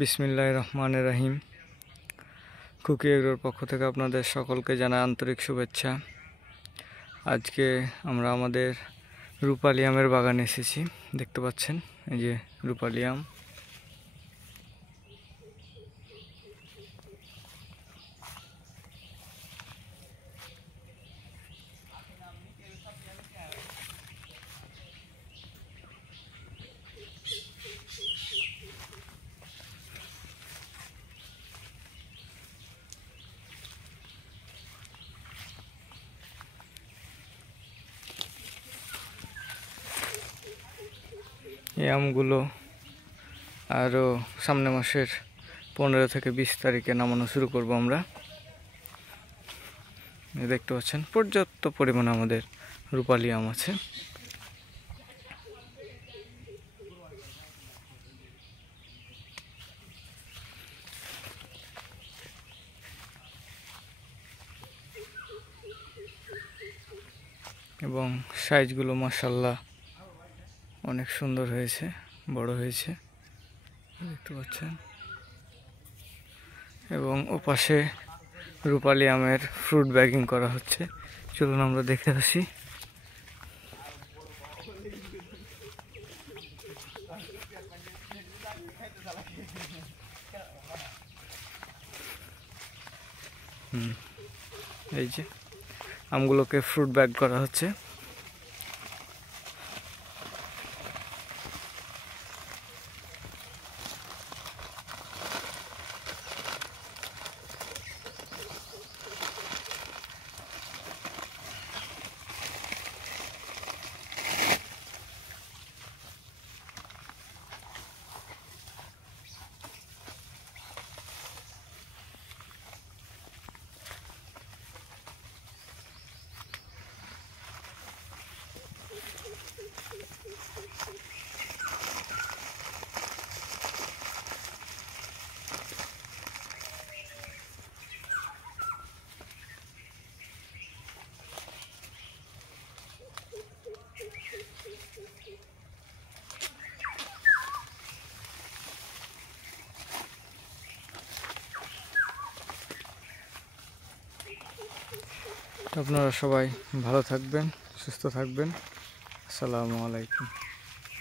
বিসমিল্লাহির রহমানির রহিম। কুকি এগ্রোর পক্ষ থেকে আপনাদের সকলকে জানাই আন্তরিক শুভেচ্ছা। আজকে আমরা আমাদের রূপালি আমের বাগানে এসেছি। দেখতে পাচ্ছেন এই যে রূপালি আম। এই আমগুলো আরও সামনে মাসের 15 থেকে 20 তারিখে নামানো শুরু করব আমরা। দেখতে পাচ্ছেন পর্যাপ্ত পরিমাণে আমাদের রূপালি আম আছে। এবং সাইজগুলো মাশাআল্লাহ অনেক সুন্দর হয়েছে, বড় হয়েছে, দেখতে পাচ্ছেন। এবং ওপাশে রূপালি আমের ফ্রুট ব্যাগিং করা হচ্ছে। চলুন আমরা দেখে আসি। এই যে আমগুলোকে ফ্রুট ব্যাগ করা হচ্ছে। আপনারা সবাই ভালো থাকবেন, সুস্থ থাকবেন। আসসালামু আলাইকুম।